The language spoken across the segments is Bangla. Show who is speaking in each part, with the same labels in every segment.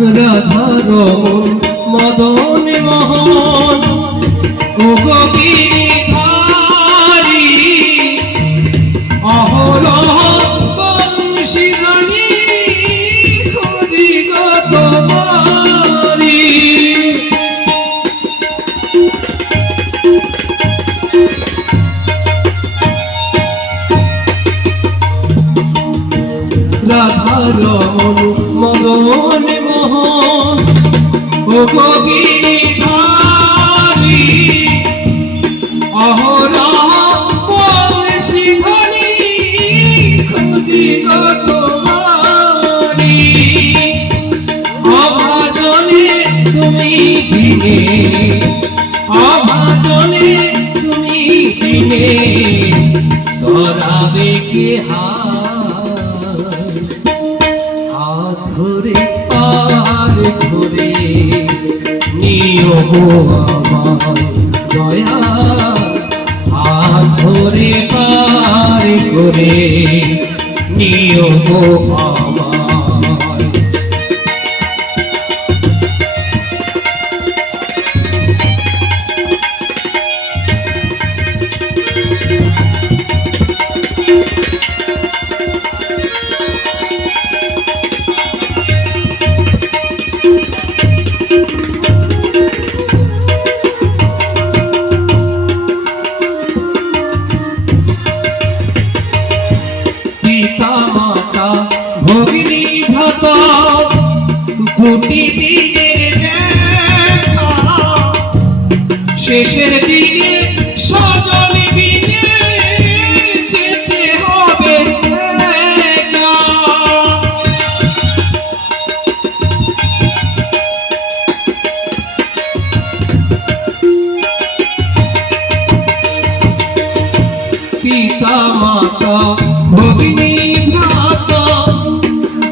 Speaker 1: রাধা রমন মদন মোহন। উগিরিধারি অহরহ বংশীধনী খুঁজি গো তোমারি। রাধা মদন তুমি দিনে অভাজনে তুমি দিনে করাবে কে হাত ধরে পার আমার দয়া। হাত ধরে পার করে আমার দুটি দিনের শেষের দিনে সজল দিনে যেতে হবে পিতা মাতা ভগিনী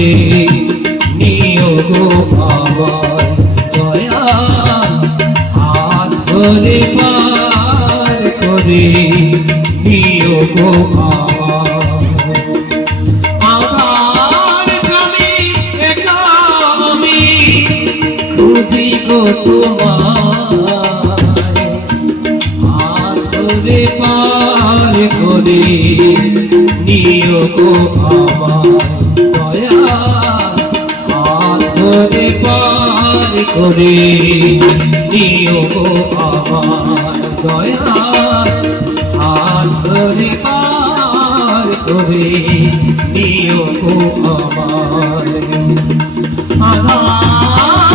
Speaker 1: পার করে নিয়োগ আমার দয়া, হাত ধরে পার করে নিয়োগ আমার আমার জানি একা আমি খুঁজি গো তোমায় আতরে পার করে নিয়োগ আমার করে দিও আমার দয়া। আতরে পার করে দিও আমার। আধার